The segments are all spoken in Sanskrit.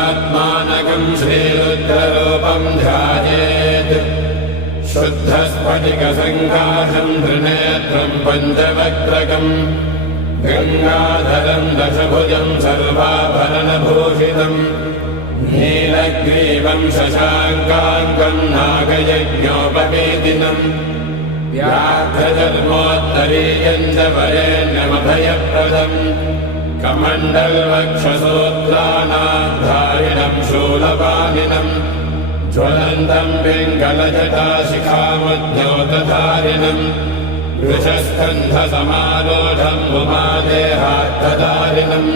शुद्धात्मानकम् श्रीरुद्ररूपम् ध्यायेत् शुद्धस्फटिकसङ्काशम् त्रिनेत्रम् पञ्चवक्त्रकम् गङ्गाधरम् दशभुजम् सर्वाभरणभूषितम् नीलग्रीवम् शशाङ्काङ्कम् नागयज्ञोपवेदिनम् व्याघ्रधर्मोत्तरीयम् च वरेण्यमभयप्रदम् कमण्डलवक्षसूत्राणाधारिणम् शूलपाणिनम् ज्वलन्तम् पिङ्गलजटाशिखामद्योतधारिणम् वृषस्कन्धसमारोढम् उमादेहार्थधारिणम्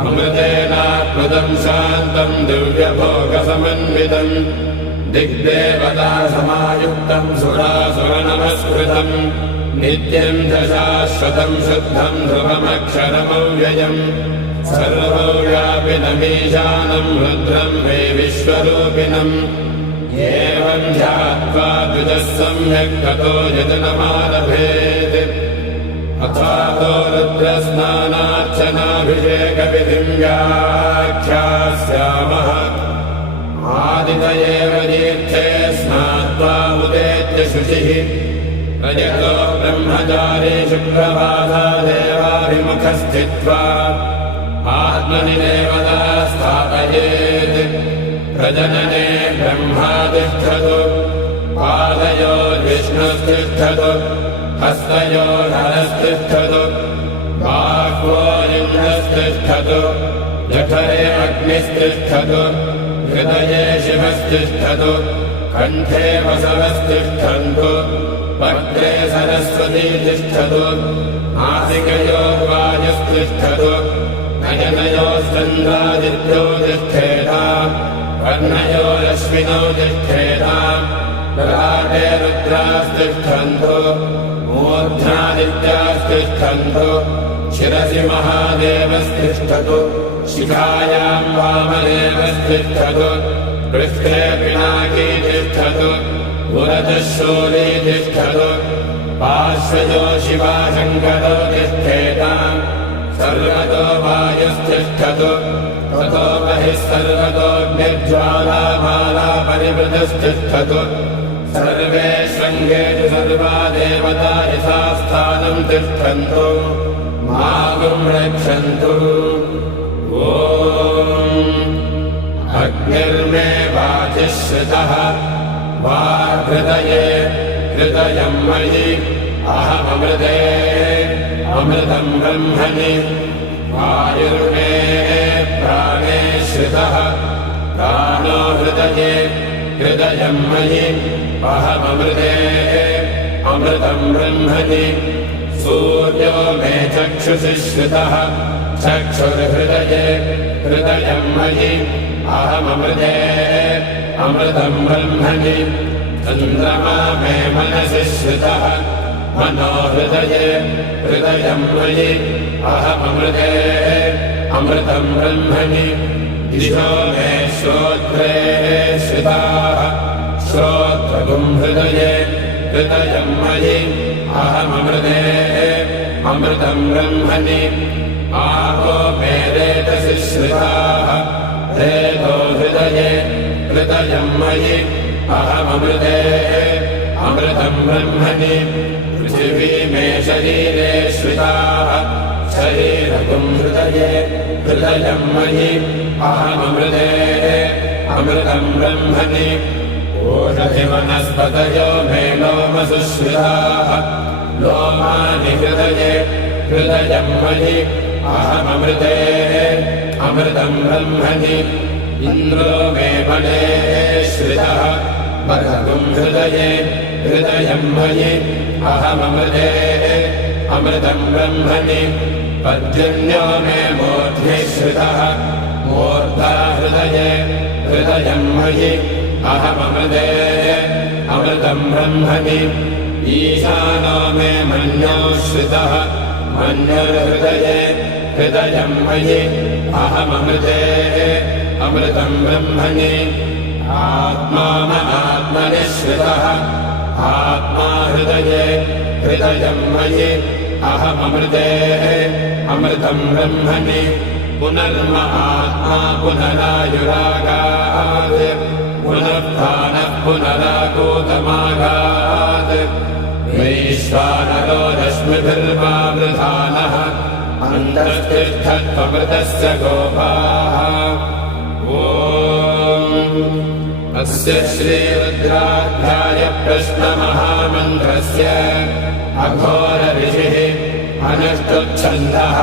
अमृतेनाप्लुतम् शान्तम् दिव्यभोगसमन्वितम् दिग्देवता समायुक्तम् सुरासुरनमस्कृतम् नित्यम् च शाश्वतम् शुद्धम् ध्रुवमक्षरमव्ययम् सर्वव्यापिनमीशानम् रुद्रम् वै विश्वरूपिणम् एवम् ध्यात्वा द्विजः सम्यक् ततो यजनमारभेत् अथातो रुद्रस्नानार्चनाभिषेकविधिम् व्याख्यास्यामः आदितयेव तीर्थे स्नात्वा उदेत्य शुचिः रजतो ब्रह्मचारी शुक्रवासादेवाभिमुखः स्थित्वा आत्मनि देवता स्थापयेत् प्रजनने ब्रह्मा तिष्ठतु पादयोर्विष्णुस्तिष्ठतु हस्तयोर्हरस्तिष्ठतु बाह्वोरिन्द्रस्तिष्ठतु जठरे अग्निस्तिष्ठतु हृदये शिवस्तिष्ठतु कण्ठे वसवस्तिष्ठन्तु वक्त्रे सरस्वती तिष्ठतु नासिकयोर्वायुस्तिष्ठतु नयनयोश्चन्द्रादित्यो तिष्ठेताम् कर्णयोरश्विनौ तिष्ठेताम् ललाटे रुद्रास्तिष्ठन्तु मूर्ध्नादित्यास्तिष्ठन्तु शिरसि महादेवस्तिष्ठतु शिखायाम् वामदेवस्तिष्ठतु पृष्ठे पिनाकी तिष्ठतु पुरतः शूली तिष्ठतु पार्श्वयो शिवाशङ्करो तिष्ठेताम् सर्वतो वायुस्तिष्ठतु ततो बहिः सर्वतोऽग्निज्वालामाला परिवृतस्तिष्ठतु सर्वे शृङ्गेषु सर्वा देवता यथास्थानम् तिष्ठन्तु मागुम् रक्षन्तु ॐ अग्निर्मे वाचिः श्रितः वाहृदये हृदयम् मयि अहममृते अमृतम् ब्रह्मणि वायुर्मे प्राणे श्रितः प्राणो हृदये हृदयम् मयि अहममृते अमृतम् ब्रह्मणि सूर्यो मे चक्षुषि श्रितः चक्षुर्हृदये हृदयम् मयि अहममृते अमृतम् ब्रह्मणि चन्द्रमा मे मनसि श्रितः मनो हृदये हृदयम् मयि अहममृते अमृतम् ब्रह्मणि दिशो मे श्रोत्रे श्रिताः श्रोत्रगुम् हृदये हृदयम् मयि अहममृते अमृतम् ब्रह्मणि आपो मे रेतसि श्रिताः रेतो हृदये हृदयम् मयि अहममृते अमृतम् ब्रह्मणि पृथिवी मे शरीरे श्रिताः शरीरगुम् हृदये हृदयम् मयि अहममृते अमृतम् ब्रह्मणि ओषधिवनस्पतयो मे लोमसु श्रिताः लोमानि हृदये हृदयम् मयि अहममृते अमृतम् ब्रह्मणि इन्द्रो मे बले श्रितः बलगुम् हृदये हृदयम् मयि अहममृते अमृतम् ब्रह्मणि पर्जन्यो मे मूर्ध्नि श्रितः मूर्धा हृदये हृदयम् मयि अहममृते अमृतम् ब्रह्मणि ईशानो मे मन्यो श्रितः मन्युर्हृदये हृदयम् मयि अहममृते अमृतम् ब्रह्मणि आत्मानमात्मनि श्रितः आत्मा हृदये हृदयम् मयि अहममृते अमृतम् ब्रह्मणि पुनर्महात्मा पुनरायुरागात् पुनरुत्थानः पुनरागोतमागात् वैश्वानरो रश्मिभिर्वावृधानः अन्तस्तिष्ठत्वमृतस्य गोपाः अस्य श्रीरुद्राध्याय प्रश्नमहामन्त्रस्य अघोरऋषिः अनुष्टुप्छन्दः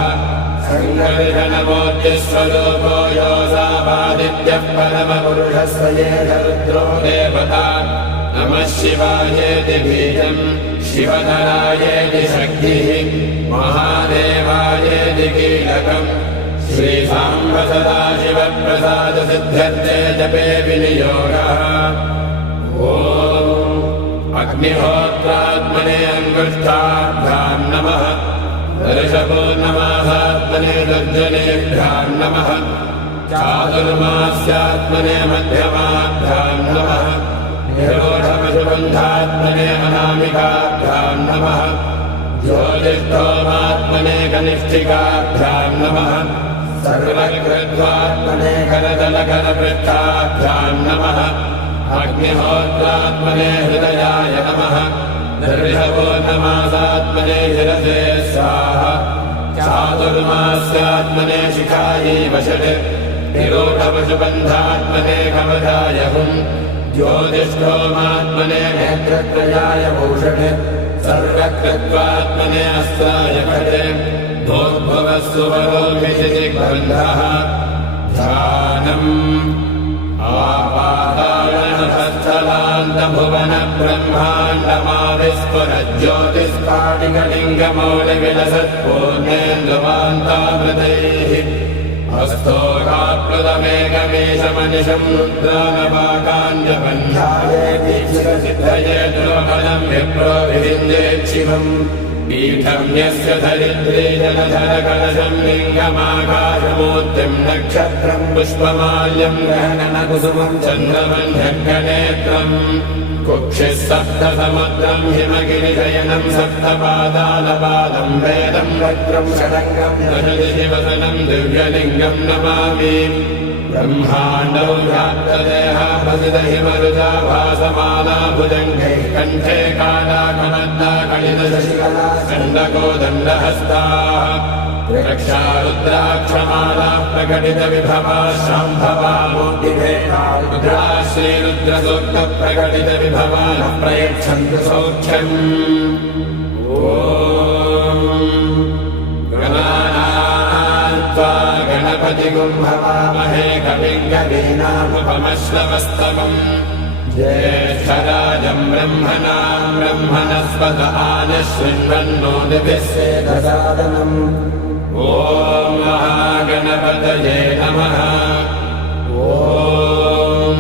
सङ्कर्षणमूर्तिस्वरूपो योऽसावादित्यः परमपुरुषः स एष रुद्रो देवता नमः शिवायेति बीजम् शिवधरायेति शक्तिः महादेवायेति कीलकम् श्रीसाम्ब सदाशिवप्रसादसिद्ध्यर्थे जपे विनियोगः ॐ अग्निहोत्रात्मने अङ्गुष्ठाभ्याम् नमः ऋषभोर्णमासात्मने तर्जनेभ्याम् नमः चातुर्मास्यात्मने मध्यमाभ्याम् नमः निरोधपशुबन्धात्मने अनामिकाभ्याम् नमः ज्योतिष्ठोमात्मने कनिष्ठिकाभ्याम् नमः सर्वकृत्वात्मने करतलकरपृष्ठाभ्याम् नमः अग्निहोत्रात्मने हृदयाय नमः ऋषभोर्णमासात्मने शिरसे स्वाहा चातुर्मास्यात्मने शिखायै वषट् निरोधपशुबन्धात्मने कवचाय हुम् ज्योतिष्ठोमात्मने नेत्रत्रयाय भूषट् सर्वकृत्वात्मने अस्त्राय फट् भोग्भवस्सुवरोभिषिदिग्बन्धः ध्यानम् आपातालनहस्तलान्तभुवनब्रह्माण्डमाविस्फुरज्योतिस्फाटिकलिङ्गमौलिविलसत्पूर्णेन्दुवान्तामृतैः हस्तोकाप्लुतमेकमेशमनिशम् रुद्रानवाकाञ्जबन्धाये सिद्धये द्रोहणम् विप्रो विविन्देच्छिवम् पीठम् यस्य धरित्रे जलधरकलशम् लिङ्गमाकाशमूर्तिम् नक्षत्रम् पुष्पमाल्यम् गहनकुसुमम् चन्द्रमन्यग्नेत्रम् कुक्षिः सप्तसमुद्रम् हिमगिरिशयनम् सप्तपादालपादम् वेदम् वक्त्रम् षडङ्गम् दशदिशिवसनम् दिव्यलिङ्गम् नमामि ब्रह्माण्डौ व्याप्तदेहापतितहिमरुजा भासमाला भुजङ्गैः कण्ठे कालाकमन्दा कलितशशिकला चण्डकोदण्डहस्ताः रक्षा रुद्राक्षमाला प्रकटितविभवा शाम्भवा मूर्तिभेदा रुद्रा श्रीरुद्रसूक्तप्रकटितविभवा न प्रयच्छन्तु सौख्यम् गणपतिगुम्भवामहे कविम् कवीनामुपमश्रवस्तमम् ज्येष्ठराजम् ब्रह्मणाम् ब्रह्मणस्पत आनशृण्वन्नोतिभिः सेदसादनम् ॐ महागणपतये नमः ॐ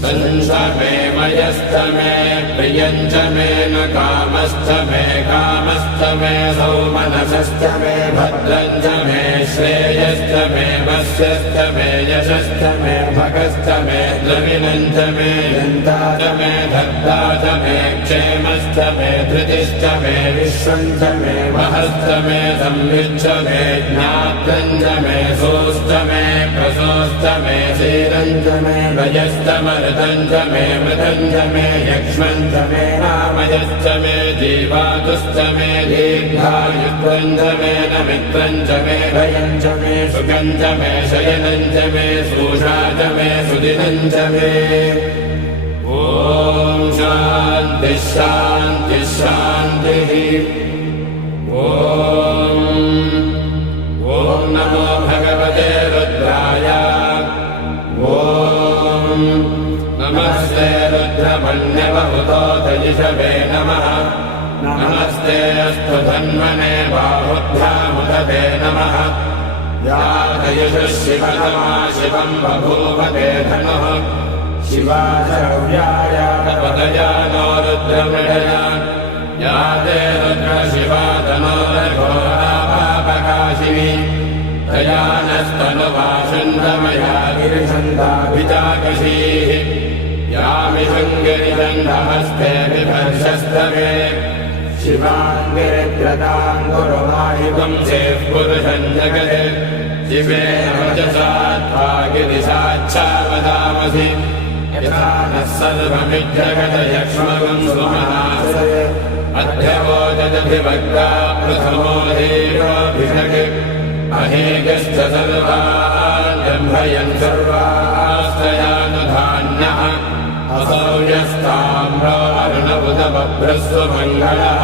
शंस मे मयश्च मे प्रियञ्च मे न कामश्च मे कामश्च मे सौमनसश्च मे भद्रञ्च मे श्रेयश्च मे वश्यश्च मे यशश्च मे भगश्च मे द्रविणञ्च मे यन्ता च मे धत्ता च मे क्षेमश्च मे धृतिश्च मे विश्वञ्च मे महश्च मे संविच्च मे ज्ञात्रञ्च मे सोश्च मे प्रसोश्च मे शीरञ्च मे वयश्च मरुतञ्च मे मृतञ्च मे यक्ष्मञ्च मे नामयश्च मे जीवातुश्च मे दीर्घायुत्वञ्च मे नमित्रञ्च मे भयञ्च मे सुखञ्च मे शयनञ्च मे सूषा च मे सुदिनञ्च मे ॐ शान्तिः शान्तिः शान्तिः ॐ नमो भगवते रुद्राय ॐ नमस्ते रुद्रमन्यवहुतोऽथयिषवे नमः नमस्ते अस्तु धन्वने बाहुभ्यामुदते नमः यातयिषुः शिवतमा शिवम् बभूवते धनुः शिवाशव्यायातपदया नो रुद्रमृडया याते रुद्रशिवातनोरघोरापापकाशिनी तया नस्तनुवाषण्डमया गिरिषन्दाभिजाकशीः यामिषङ्गिरिषण्डहस्ते बिभर्षस्तवे शिवाङ्गिरिद्रताम् गुरुमायुगम् चेः पुरुषम् जगत् शिवेन वचसा त्वा गिरिशाच्छा वदामसि यथा नः सर्वमिज्जगतयक्ष्मगं सुमहासये अध्यवोददधिवक्ता प्रथमो देवाभिषक् अहेगश्च सर्वान् जम्भयन् सर्वास्त्रयानधान्यः असौ यस्ताम्रो अर्णबुधबभ्रस्वमङ्गलः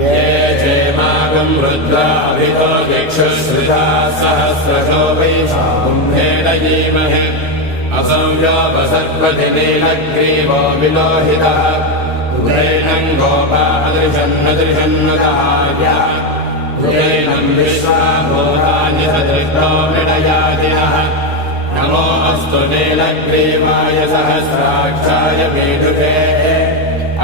ये चेमागं रुद्राभितो दिक्षुश्रिता सहस्रशो वै कुम्भेन जीमहे असौ योपसर्पति नीलग्रीवो विलोहितः उग्रैनं गोपादृशन्नदृशन्नदहार्यः उग्रैनं विश्वाभूतानि सदृष्टो मृडयादिनः नमो अस्तु नीलग्रीवाय सहस्राक्षाय मेढुके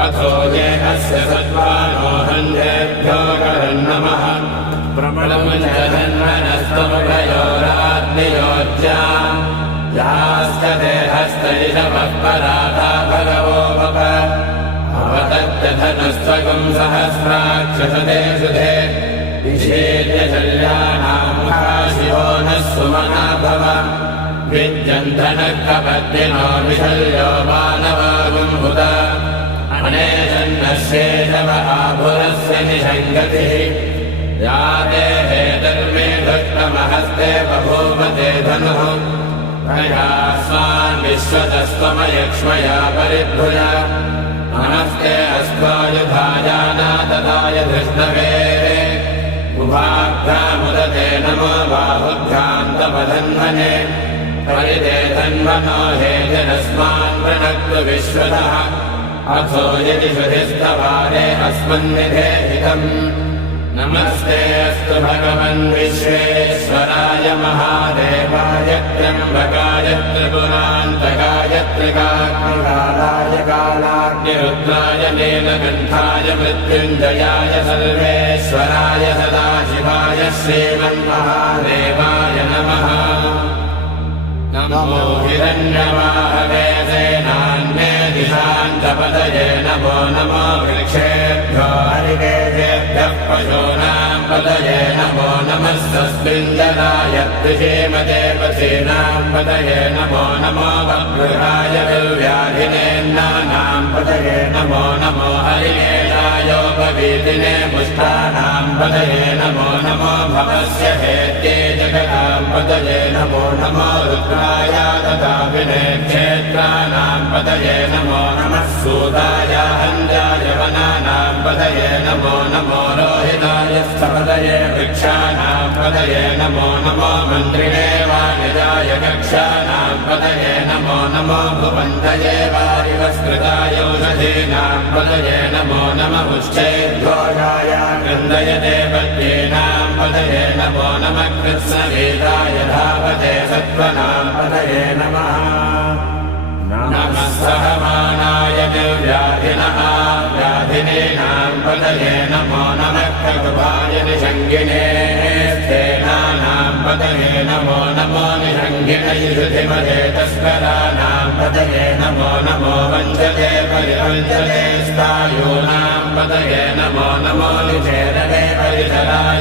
अथो ये अस्य सत्त्वानो हन्येभ्यो करन्नमः प्रबलमुञ्जधन्वनस्तमुभयोराग्नियोज्याम् याश्च देहस्तैषवः पराधा भगवो वप अवतत्यधनुस्त्वगं सहस्राक्षसदे सुधे विषेद्यशल्यानां शिवो नः सुमना भव विद्यन्धनकपद्मिनो विशल्यो मानवागुम्भुत अनेशन्नस्येषव आभुरस्य निषङ्गतिः या देहे धर्मे धृष्टमहस्ते बभूवते धनुः प्रयास्वान् विश्वतस्त्वमयक्ष्मया परिभुज नमस्ते अस्त्वायुधायानातदाय धृष्णवे उभाभ्यामुदते नमो बाहुभ्यान्तपधन्वने परिते धन्वनो हे जनस्मान् प्रणक्तु विश्वतः अथो यदि श्रुतिस्तवारे अस्मन्निधे हितम् नमस्ते अस्तु भगवन् विश्वेश्वराय महादेवाय त्र्यम्बकाय त्रिपुरान्तकाय त्रिकाग्निकालाय कालाग्निरुद्राय नीलकण्ठाय मृत्युञ्जयाय सर्वेश्वराय सदाशिवाय श्रीमन्महादेवाय नमः नमो हिरण्यवाहवे सेनान्ये दिशान्तपतये नमो नमो वृक्षेभ्यो हरिकेशेभ्यः पशूनां पतये नमो नमः सस्मिञ्जनाय त्रिषेमते पथीनां पतये नमो नमो वक्रुहाय विव्याधिनेन्नानां पतये नमो नमो हरिकेशायोपवीतिने पुष्टानां पतये नमो नमो भवस्य हेत्ये जगतां पतये नमो नमो रुद्राय तथा विनेक्षेत्राणां पतये नमो नमः सूताय हन्याय वनानां पतये नमो नमो रोहिताय स्थपतये वृक्षाणां पतये नमो नमो मन्त्रिणे वाणिजाय कक्षाणां पतये नमो नमो भुवन्तये वारिवस्कृताय औषधीनां पतये नमो नमः उच्चैर्घोषाय क्रन्दयते पद्येनां पतये नमो नमः कृत्स्नवेदाय धावते सत्त्वनां पतये नमः नमः सहमानाय निर्व्याधिनः व्याधिनीनां पतये नमो नमः खगुभाय निषङ्गिने स्थेनानां पतये नमो नमो निषङ्गिनैषुधिमते तस्कराणां पतये नमो नमो वञ्चते परिवञ्चते स्थायूनां पतये नमो नमो निचेरवे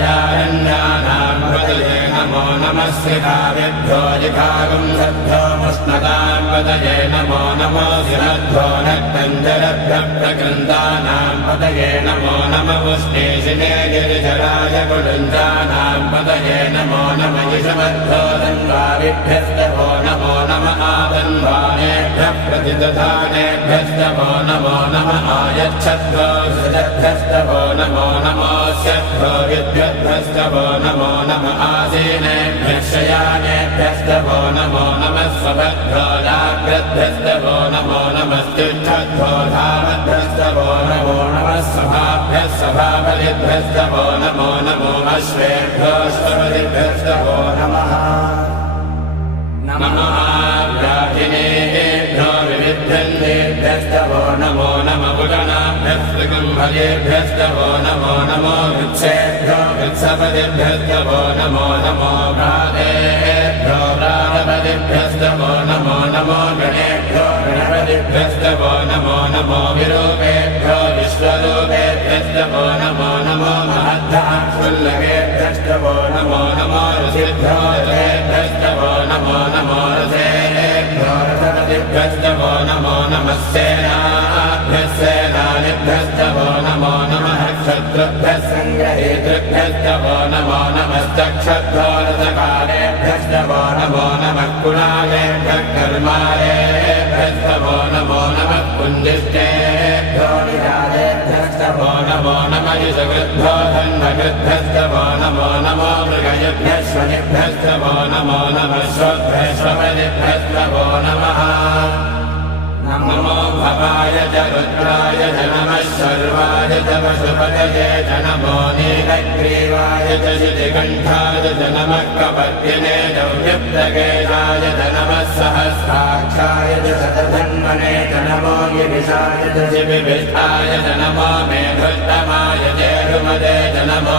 परिसरायारण्यानां पतये नमो नमः श्रिताभ्यो जिघागं सद्भ्यो मुष्णतां पतये नमो नमो शिरद्भ्यो नक्तञ्जरभ्यः प्रकृन्दानां पतये नमो नमः उष्णेशिने गिरिजराय कुडुञ्जानां पतये नमो नमः यशमद्भ्यो तन्वारिभ्यस्तभो नमो नमः आतन्वानेभ्यः प्रतिदधानेभ्यस्तभो नमो नमः आयच्छद्भ्यो सदभ्यस्तभो नमो नमोऽस्यद्भ्यो विद्युद्भ्यस्तभो नमो नमः आसीनेभ्यः शयानेभ्यस्तभो नमो नमः स्वभद्भ्यो जाग्रद्भ्यस्तभो नमो नमस्तिष्ठद्भ्यो धावद्भ्यस्तभो नमो नमः सभाभ्यः सभाबलिभ्यस्तभो नमो नमो अश्वेभ्यो अश्वपतिभ्यस्तभो नमः नमः व्याधिनेभ्यो विविध्यन्तेभ्यस्तभो नमो नमः पुटनाभ्यस्तृगम्भलेभ्यस्तभो नमो नमो वृक्षेभ्यो वृक्षपतिभ्यस्तभो नमो नमो भ्रातेभ्यो भ्रातपतिभ्यस्तभो नमो नमो गणेभ्यो गणपतिभ्यस्तभो नमो नमो विरूपेभ्यो विश्वरूपेभ्यस्तभो नमो नमो महद्धाक्षुल्लकेभ्यश्च रथेभ्यश्चवो नमो नमो ऋषिभ्यो रथेभ्यश्चवो नमो नमो रथेभ्यो रथपतिभ्यश्चवो नमो नमः सेनाभ्यः सेनानिभ्यश्चवो नमो नमः क्षत्रुभ्यः सङ्ग्रहेतृभ्यश्चवो नमो नमश्चक्षुभ्यो रथकालेभ्यश्चवो नमो नमः कुणालेभ्यः कर्मालेभ्यश्चवो नमो नमः कुञ्जिष्टेभ्यो निरालेभ्यश्चवो नमो नमः युषकृभ्यो धन्वकृभ्यश्चवो नमो नमो मृगयभ्यश्वनिभ्यश्चवो नमो नमः श्वभ्यश्वनिभ्यश्चवो नमः नमो भवाय च रुद्राय च नमः शर्वाय च पशुपतये च नमो नीलग्रीवाय च शितिकण्ठाय च नमः कपर्दिने च व्यक्तकेशाय च नमः सहस्राक्षाय च शतधन्वने च नमो गिरिशाय च शिबिविष्ठाय च नमो मेघोत्तमाय चेरुमदे च नमो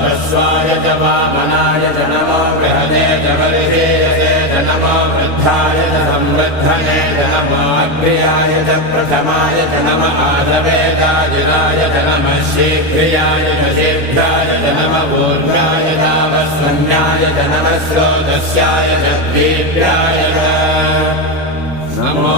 ह्रस्वाय च वामनाय च नमो बृहदे च वर्षीयसे च नमो वृद्धाय च संवृद्धने च नमो अग्र्याय च प्रथमाय च नमः आधवेदाजिराय च नमः शीघ्रियाय च शीघ्राय च नमः ऊर्ध्वाय तावस्वन्याय च नमः स्रोतस्याय च दीप्याय च नमो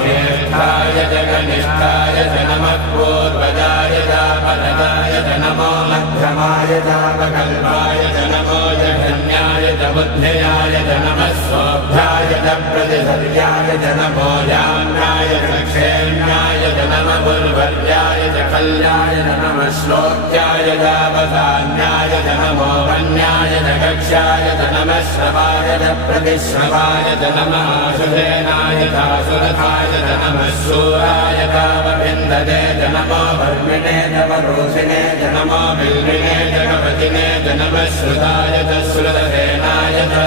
ज्येष्ठाय च कनिष्ठाय च नमः पूर्वजाय चापरदाय च नमो मध्यमाय चापकल्पाय च नमो जघन्याय च बुद्धियाय च नमः स्वोभ्याय च प्रतिधर्याय च नमो याम्याय च क्षेम्याय च नमः पुर्वर्याय च कल्याय च नमः श्लोक्याय चावसान्याय च नमो वन्याय च कक्ष्याय च नमः श्रवाय च प्रतिश्रवाय च नमः आशुधेनाय चासुरथाय च नमः शूराय तावभिन्दते च नमो वर्मिणे च वरोषिणे च नमो बिल्विने च कवचिने च नमः श्रुताय च श्रुतसेनाय च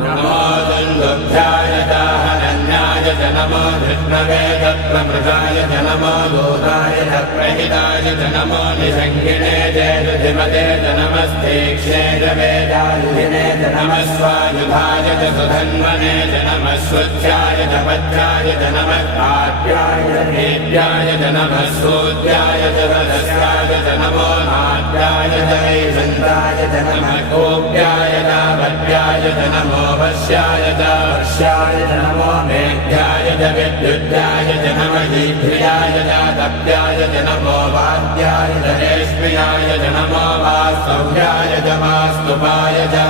नमो दुन्दुभ्याय च हनन्याय च नमो धृष्णवे च प्रमृगाय च नमो दूताय च प्रहिताय च नमो निषङ्गिणे च ऋधिमते च नमस्तीक्ष्णे च वेदायुधिने च नमः स्वायुधाय च सुधन्वने च नमः स्वच्छाय च पच्याय च नमः काट्याय च नेत्याय च नमः सूत्याय च सदस्याय च नमो नाट्याय च वैजन्ताय च नमः कोप्याय च वद्याय च नमो वश्याय च वर्ष्याय च नमो मेघ्याय च विद्युद्याय च नमः शीघ्रियाय च तप्याय च नमो वाद्याय च रेश्म्याय च नमो वास्तव्याय च वास्तुपाय च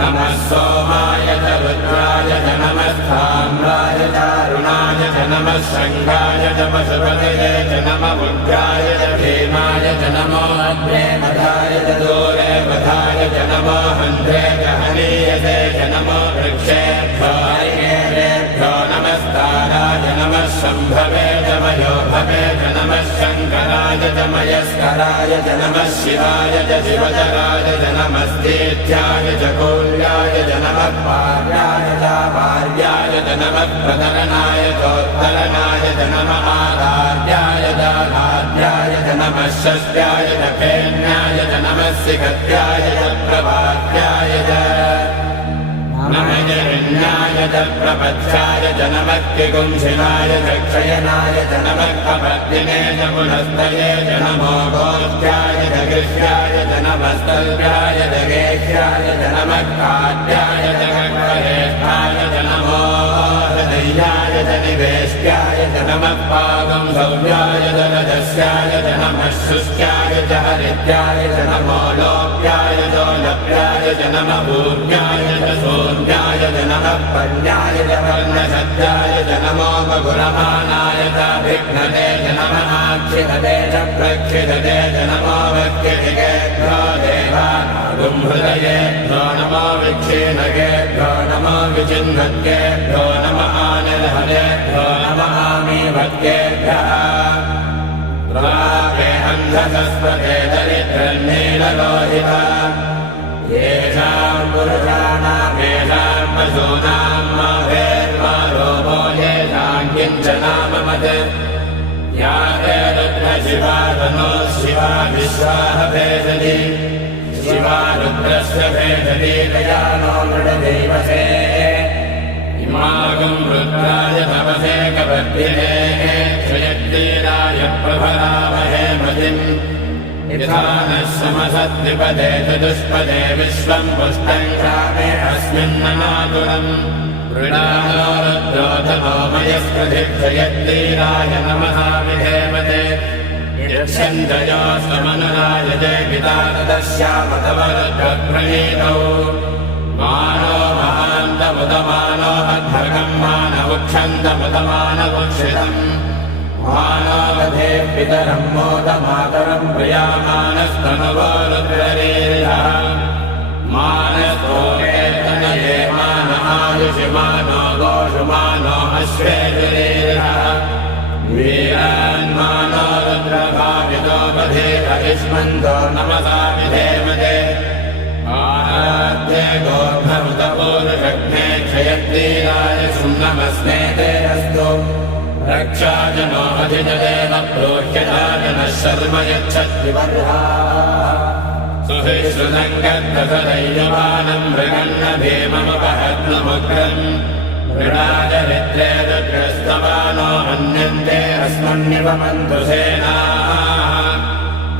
नमः सोमाय च रुद्राय च नमः स्थाम्राय च अरुणाय च नमः शङ्खाय च पशुपतये च नमः उग्राय च भीमाय च नमो अग्रे वधाय च दूरे वधाय च नमो हन्त्रे च हनीयते च नमो वृक्षेभ्यो हरिकेभ्यो नमस्ताराय नमः शम्भवे च मयोभवे च नमः शङ्कराय च मयस्कराय च नमः शिवाय च शिवतराय च नमस्तीर्थ्याय च कौल्याय च नमः पार्याय च पार्याय च नमः प्रतरणाय चोत्तरणाय च नमः आराध्याय च आराध्याय च नमः षष्ट्याय च फेन्याय च नमः सिकत्याय च प्रभात्याय च नमः जरण्याय च प्रपथ्याय च नमः किकुंसिनाय च क्षयनाय च नमः कपर्दिने च पुनस्तये च नमो गोष्ठ्याय च कृष्याय च नमः स्तल्भ्याय च गेह्याय च नमः काट्याय च कक्करेष्ठाय च नमो हृदयाय च निवेष्ट्याय च नमः पादं सौव्याय च रजस्याय च नमः शुष्क्याय च हरिद्याय च नमो लोप्याय च लप्याय च नमः भूर्याय च सोऽन्याय च नमः पर्याय च वर्णशद्याय च नमो बगुरमानाय च भिघ्नते च नमः आक्षिधते च प्रक्षिधते च नमो वक्यधिकेभ्यो देवानागुं हृदयेभ्यो नमो विक्षीणकेभ्यो नमो विचिन्वद्येभ्यो नमः आनिर्हरेभ्यो नमः आमीवद्येभ्यः प्रापेऽन्धसस्वते दरिद्रन्नीललोहिता येषां पुरुषाणामेषां पशूनां मा भेर्मा रोमो येषां किञ्चनाममत् या ते रुद्रशिवा तनो शिवा विश्वाः भेषति शिवा रुद्रस्य भेषति दयानो मृडदेवसे इमागं रुद्राय तपसे कवर्धिने क्षयत्तीराय प्रभरामहे मतिम् यथा नः समसद्विपदे चतुष्पदे विश्वम् पुष्टम् ग्रामे अस्मिन्ननातुरम् वृणानो रुद्रोधनो मयस्कृधिक्षयत्तीराय नमः विधेमते यच्छन्दयो समनुरायजे पिता तदस्यामतवरुद्रप्रणीतौ मानो महान्तमुदमानो अध्वगम् मानवुक्षन्तमुदमानवुक्षितम् मानवधे पितरम् मोदमातरम् प्रियामानस्तनुवो रुद्ररीर्यः मानस्तोकेतनये मान आयुषि मानो गोषु मानो अश्वेजुरीर्यः वीरान्मानो रुद्रभावितो बधेत इष्मन्तो नमसा विधेमते आराध्ये गोर्भमुतपूरुषग्ने क्षयत्तीराय सुम्नमस्मे ते अस्तु रक्षाजनो अधिजदेव प्रोह्यजाजनः शर्म यच्छद्विवर्हाः सुहिश्रुतम् गद्धसदैयमानम् मृगन्न भीममुपहत्नमुग्रम् मृडाजरित्रे रुद्रस्तवानो हन्यन्ते अस्मन्निवमन्तु सेनाः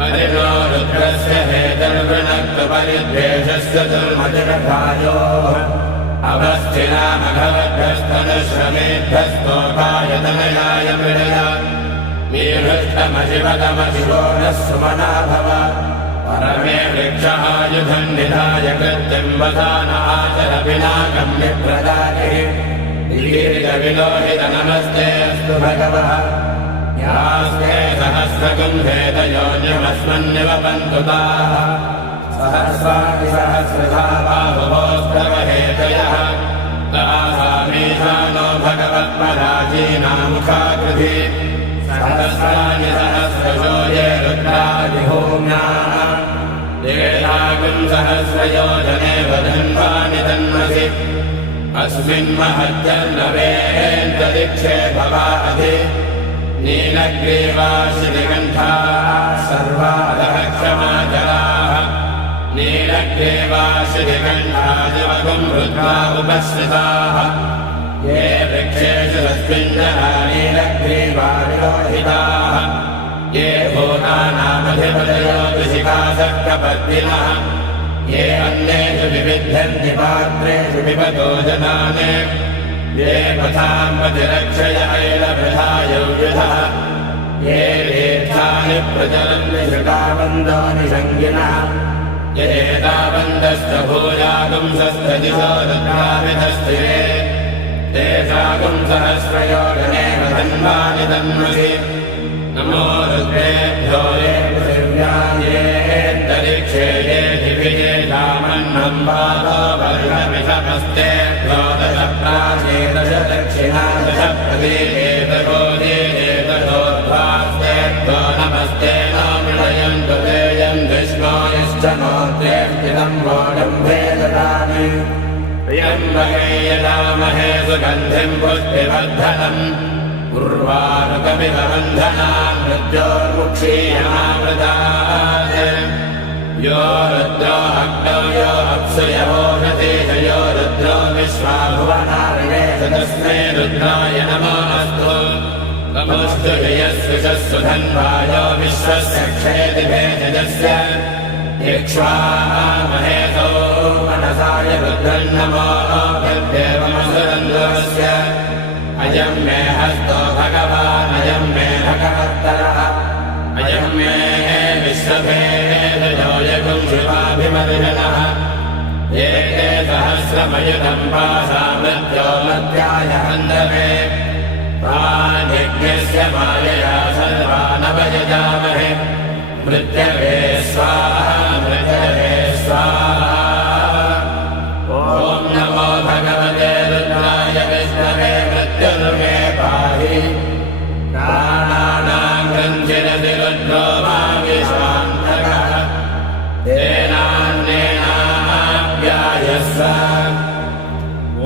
परिणो रुद्रस्य हेतर्वृणक्तपरिद्वेषस्य दुर्मतिरथायोः अवस्थिनामघवद्भस्तनश्रमेभ्यस्तोपायतनयाय मृडय मीहृष्टमशिवतमशिवो नः सुमना भव परमे वृक्षायुधम् निधाय कृत्यम् वधान आचर पिनाकम् विप्रदातिः लीलितविलोहित नमस्ते अस्तु भगवः यास्ते सहस्रकुम्भेदयोन्यमस्मन्निवपन्तु ताः सहस्राणि सहस्रधा बाहुवोस्तवहेतयः तासामीशानो भगवत्पराजीनामुखाकृति सहस्राणि सहस्रशो ये रुद्रादिभूम्याः येषाकम् सहस्रयोजने वधन्वानि तन्मसि अस्मिन्महत्यर्णवेन्तरिक्षे भवाधि नीलग्रीवाशिनिकण्ठाः सर्वादः क्षमाचराः नीलग्रीवाशिनिकण्ठादिवगुम् रुद्रा उपश्रिताः ये वृक्षेषु तस्मिञ्जना नीलग्रीवाविलोहिताः ये भूतानामधिपतयो कृषिकासक्तपद्मिनः ये अन्येषु विविध्यन्ति पात्रेषु पिबतो जनान् ये पथाम्पतिरक्षय ऐलभृथायौयुधः ये तीर्थानि प्रचरन्ति श्रुताबन्धानि शङ्गिनः येताबन्धश्च भूयागुंसस्तदिशो रुद्राविधस्थिरे तेषागुम् सहस्रयोजने वधन्वानि तन्मसि नमो रुद्रेभ्यो ये पृथिव्यायेऽन्तरिक्षे ये दिविजे कामन्नम् पादो वर्षमिषमस्तेभ्यो दश प्राचे दश दक्षिणा दश प्रदीपेतगोदीपेतगोद्वास्तेभ्यो नमस्ते नो मृडयन्तु तेयम् विष्णो यश्च नोत्रेष्टिदम् वोडम्भे ददामि प्रियम्बके यदामहे सुगन्धिम् पुष्टिवर्धनम् उर्वारुकमिव बन्धनाम् मृत्योर्मुक्षीयमावृतात् यो रुद्रो अग्नौ यो अप्सु यवोषधीश यो रुद्रो विश्वाभुवनार्येष तस्मै रुद्राय नमो अस्तु नमोऽस्तु यस्विषस्सु धन्वायो विश्वस्य क्षेति भेषजस्य इक्ष्वामहेतो मनसाय रुद्रम् नमो यद्देवमसुरन्द्रस्य अयम् मे हस्तो भगवान् अयम् मे भगवत्तरः अयम् मे विश्वभेदयो यगुम् शिवाभिमर्शनः एके सहस्रमयुतम् पाशामृत्यो मध्याय हन्दवे तान्यज्ञस्य मायया सर्वानवयजामहे मृत्यवे स्वाहा मृत्यवे स्वाहा ॐ नमो भगवते रुद्राय विष्णवे मृत्युर्मे पाहि प्राणानां गञ्जिरति रुद्रो मा विश्वान्तकः तेनान्येनाप्यायस्व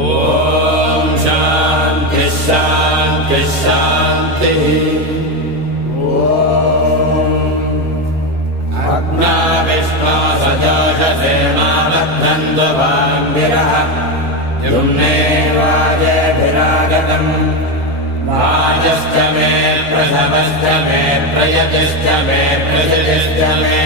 ॐ शान्तिः शान्तिः शान्तिः अग्ना विष्णो सजोषसे मामद्धन्तु वाङ्गिरः युम्ने वाजेभिरागतम् वाजश्च मे प्रसवश्च मे प्रयतिश्च मे प्रसिद्धिश्च मे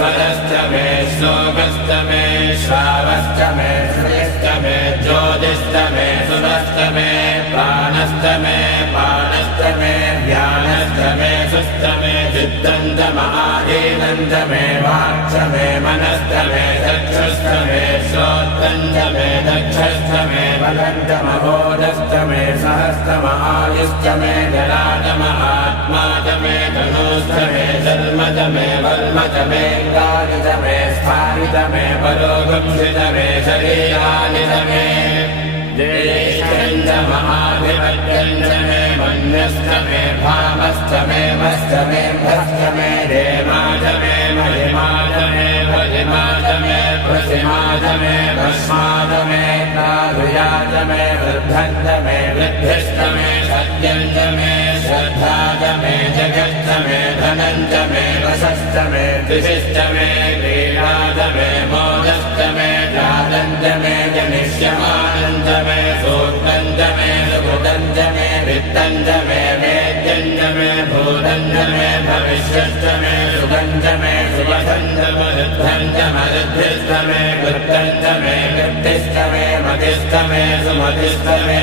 स्वरश्च मे श्लोकश्च मे श्रावश्च मे श्रुतिश्च मे ज्योतिश्च मे सुरश्च मे प्राणश्च मे पानश्च मे ध्यानश्च मे सुश्च मे चित्तं च महाधीनं च मे वाक् च मे मनश्च मे चक्षुश्च मे श्रोत्रं च मे दक्षश्च मे बलं च महोदश्च मे सहस्रम आयुश्च मे जलातम आत्मा च मे तनूश्च मे जन्म च मे वर्म च मे गानि च मे स्थानि च मे परोगंसि च मे शरीराणि च मे ज्येष्ठं च महाधिपत्यं च मे मन्यश्च मे भामश्च मे मश्च मे भश्च मे देवा च मे महिमा च मे भजिमा च मे प्रसिमा च मे भस्मा च मे ताधुया च मे वृद्धं च मे वृद्धिश्च मे सत्यं च मे श्रद्धा च मे जगश्च मे धनं च मे वशश्च मे कृषिश्च मे क्रीडा च मे मोदश्च मे जातं च मे जनिष्यमानं च मे सूक्तं च मे सुकृतं च मे वित्तं च मे वेद्यं च मे भूतं च मे भविष्यश्च मे सुखं च मे सुवधं च मरुद्धं च मरुद्धिश्च मे कृतं च मे कृत्तिश्च मे मतिश्च मे सुमतिश्च मे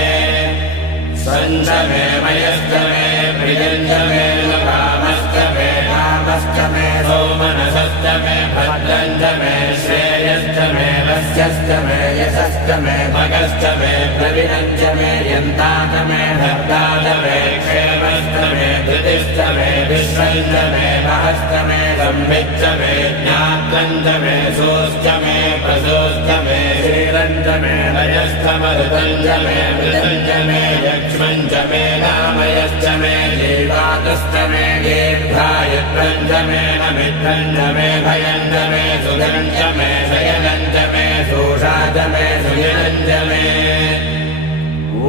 स्वञ्च मे मयश्च मे प्रियं च मे कामश्च मे कामश्च मे सौमनसश्च मे भद्रं च मे श्रेयश्च मे वस्यश्च मे यशश्च मे भगश्च मे प्रवीणं च मे यन्ता च मे भक्ता च मे क्षेमश्च मे धृतिश्च मे विश्वं च मे महश्च मे संविच्च मे ज्ञातं च मे सोश्च मे प्रसोश्च मे क्षीरं च मे लयश्च मरुतं च मे मृतं च मे यक्ष्मं च मे नामयश्च मे जीवातुश्च मे दीर्घायुत्वं च मे नमित्रं च मे भयं च मे सुखं च मे शयनं च मे शोषा च मे सुयनं च मे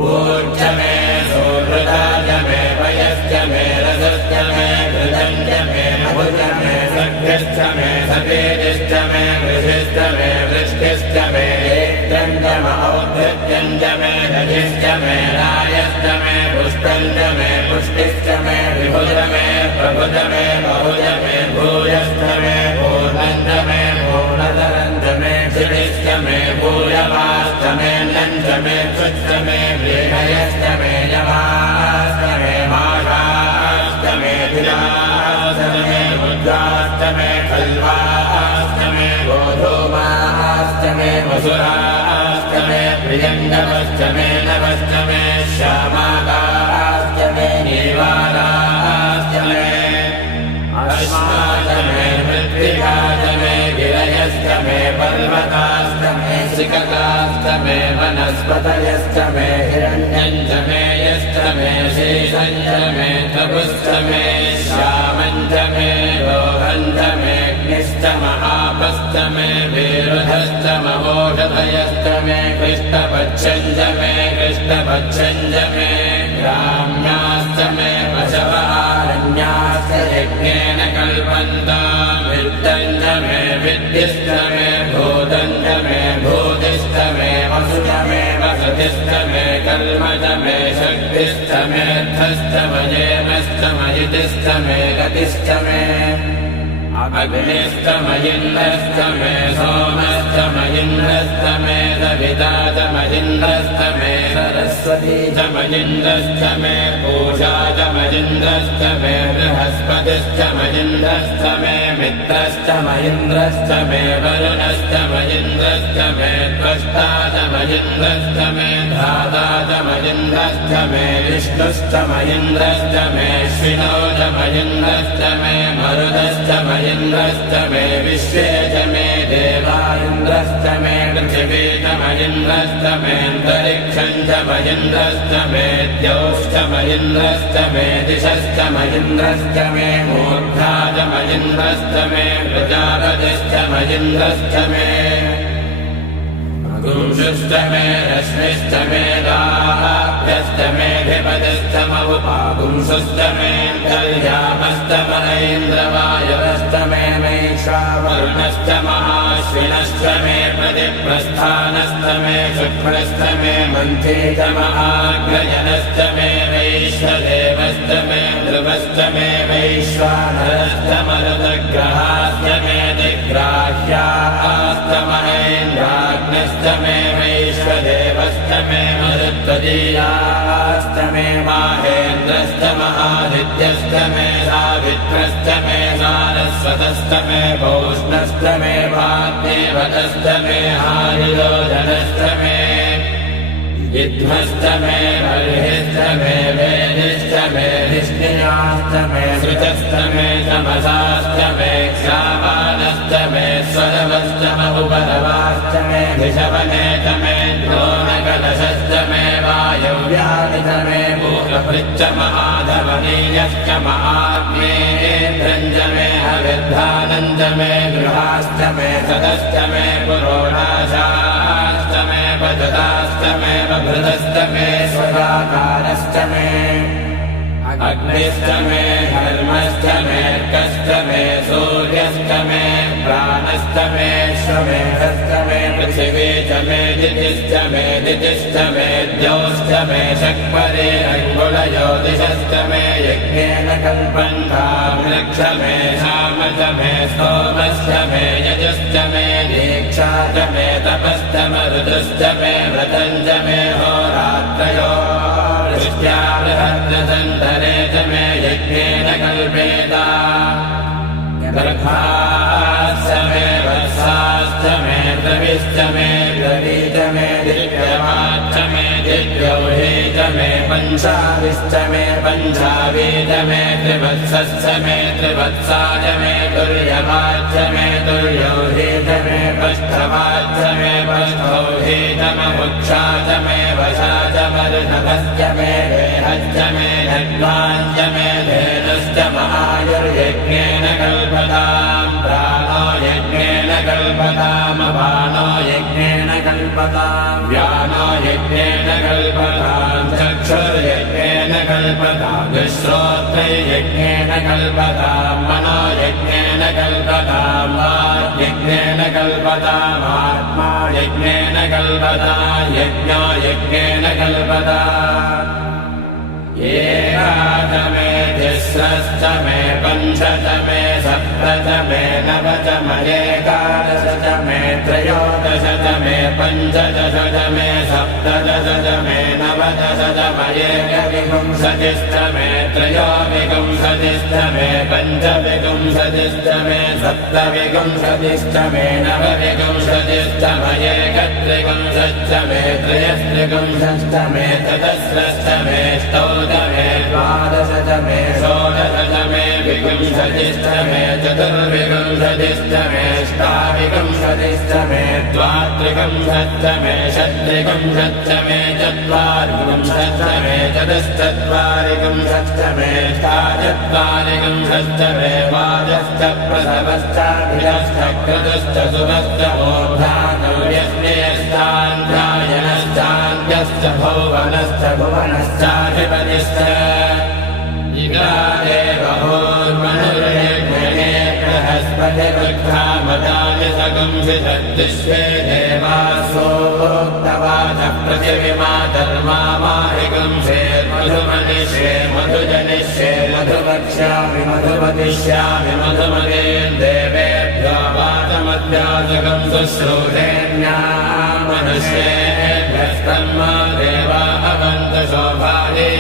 ऊर्च मे सुहृदा च मे भयश्च मे रसश्च मे कृतं च मे मधुश्च मे सख्यश्च मे सतेजश्च मे कृषिश्च मे वृष्टिश्च मे एकदं च मौद्धत्यं च मे दधिश्च मे रायश्च मे पुष्टं च मे पुष्टिश्च मे विभुज मे प्रभुज मे बहुज मे भूयश्च मे पूर्णं च मे पूर्णतरं च मे क्षितिश्च मे भूयवाश्च मे नं च मे क्षुश्च मे व्रीहयश्च मे यवाश्च मे माषाश्च मे धिराश्च मे बुद्धाश्च मे खल्वाश्च मे गोधूमाश्च मे वसुराश्च मे प्रियङ्गवश्च मे नवश्च मे श्यामाकाश्च मे नीवालाश्च मे अस्माश्च मे मृत्तिकाश्च मे गिरयश्च मे पर्वताश्च मे सिकताश्च मे वनस्पतयश्च मे हिरण्यं च मे यश्च मे शेषं च मे तपुश्च मे श्यामं च मे लोहं च मे अग्निश्च महापश्च मे वीरुधश्च महोषधयश्च मे कृष्णपक्षं च मे कृष्णपक्षं च मे ग्राम्याश्च मे पशवहारण्याश्च यज्ञेन कल्पन्ताम् वित्तं च मे विद्युश्च मे भूतं च मे भूतिश्च मे वसुश्च मे वसतिश्च मे कर्म च मे शक्तिश्च मे अर्थश्च मयेमश्च मयितिश्च मे गतिश्च मे अग्निश्च मयिन्द्रश्च मे सोमश्च मयिन्द्रश्च मे सविता च मयिन्द्रश्च मे सरस्वती च मयिन्द्रश्च मे पूषा च मयिन्द्रश्च मे बृहस्पतिश्च मयिन्द्रश्च मे मित्रश्च मयिन्द्रश्च मे वरुणश्च मयिन्द्रश्च मे त्वष्टा च मयिन्द्रश्च मे धाता च मयिन्द्रश्च मे विष्णुश्च मयिन्द्रश्च मे श्विनो च मयिन्द्रश्च मे मरुदश्च मयिन्द्रश्च मे विश्वे च मे देवा इन्द्रश्च मे पृथिवी च मयिन्द्रश्च मेऽन्तरिक्षं च मयिन्द्रश्च मे द्यौश्च मयिन्द्रश्च मे दिशश्च मयिन्द्रश्च मे मूर्धा च मयिन्द्रश्च मे प्रजापतिश्च मयिन्द्रश्च मे पुंसश्च मे रश्मिश्च मे दाभ्यश्च मेऽधिपतिश्च मवुपापुंसश्च मे कल्यामश्च महेन्द्रवायवश्च मे वैश्वावरुणश्च महाश्विनश्च मे प्रतिप्रस्थानश्च मे शुक्रश्च मे मन्थे च महाग्रयनश्च मे वैश्वदेवश्च मे ध्रुवश्च मे वैश्वानरश्च मरुदग्रहाश्च मे ग्राह्यास्तमहेन्द्राग्नश्च मे वैश्वदेवश्च मे मरुत्वदीयाश्च मे माहेन्द्रश्च महादित्यश्च मे सावित्रश्च मे सारस्वतश्च मे पौष्णश्च मे वाग्देवतश्च मे आयुर्योजनश्च मे विद्मश्च मे बर्हिश्च मे वेदिश्च मे निष्क्रियाश्च मे श्रुतश्च मे तमसाश्च मे क्षामानश्च मे स्वरवश्च बहुपरवाश्च मे ऋषवनेच मे द्रोणकलशश्च मे वायव्यानिच मे भूतभृच्च महाधवनीयश्च महाग्नेन्द्रञ्च मे हविर्धानञ्च मे गृहाश्च मे सदश्च मे पुरोणाशाश्च मे पजताश्च मे बभृतश्च मे स्वराकारश्च मे अग्निश्च मे धर्मश्च मे कश्च मे सूर्यश्च मे प्राणश्च मे श्वमेधश्च मे पृथिवी च मे दितिश्च मे द्यौश्च मे शक्परे अङ्गुलज्योतिषश्च मे यज्ञेन कल्पन्तां रक्ष मे शाम च मे सोमश्च मे यजुश्च मे दीक्षा च मे तपश्च मरुतश्च मे व्रतं च मे होरात्रयो दृष्ट्या बृहद्रतन्तरे च मे यज्ञेन कल्पेता गर्भाश्च मे वत्साश्च मे द्रविश्च मे द्रवी च मे दिव्यवाच्च मे दिव्यौहे च मे पञ्चाविश्च मे पञ्चावी च मे त्रिवत्सश्च मे त्रिवत्सा च मे तुर्यवाच्च मे तुर्यौहे च मे पष्ठवाच्च मे पष्ठौहे च मुक्षा च मे वशा च मरुधवश्च मे वेहश्च मे धन्वाञ्च मे धेनुश्च महायुर्यज्ञेन कल्पताम् प्राणो यज्ञेन कल्पताम् अपानो यज्ञेन कल्पताम् व्यानो यज्ञेन कल्पताम् चक्षुर्यज्ञेन कल्पताम् श्रोत्रैर्यज्ञेन कल्पताम् मनो यज्ञेन कल्पताम् वाग्यज्ञेन कल्पताम् आत्मा यज्ञेन कल्पताम् यज्ञो यज्ञेन कल्पताम् एकाच मे तिस्रश्च मे पञ्च च मे सप्त च मे नव च मयेकादश च मे त्रयोदश च मे पञ्चदश च मे सप्तदश च मे नवदश च मयेकविंशतिश्च मे त्रयोविंशतिश्च मे पञ्चविंशतिश्च मे सप्तविंशतिश्च मे नवविंशतिश्च मयेकत्रिंशच्च मे त्रयस्त्रिंशच्च मे चतस्रश्च मे ष्टौ मे द्वादश च मे षोडश च मे विंशतिश्च मे चतुर्विंशतिश्च मे अष्टाविंशतिश्च मे द्वात्रिंशच्च मे षट्त्रिंशच्च मे चत्वारिंशच्च मे चतुश्चत्वारिंशच्च मे अष्टाचत्वारिंशच्च मे वाजश्च प्रसवश्चाभिरश्च क्रतुश्च सुभश्च मोक्षानव्यज्ञेयश्चान्ध्यायनश्चान्त्यश्च भुवनश्च भुवनश्चाधिपतिश्च इदादेवहोर्मनुर्यज्ञये बृहस्पतिरुद्धामदानि सगुंसितद्विश्वे देवासोक्तवाचः पृथिविमातर्मामाहिगुंसेर्मधुमनिष्ये मधुजनिष्ये मधुवक्ष्यामि मधुवदिष्यामि मधुमदेन् देवेभ्यो वाचमध्यासकं शुश्रूषेण्यां मनुष्येभ्यस्तन्म देवा अवन्तु शोभानि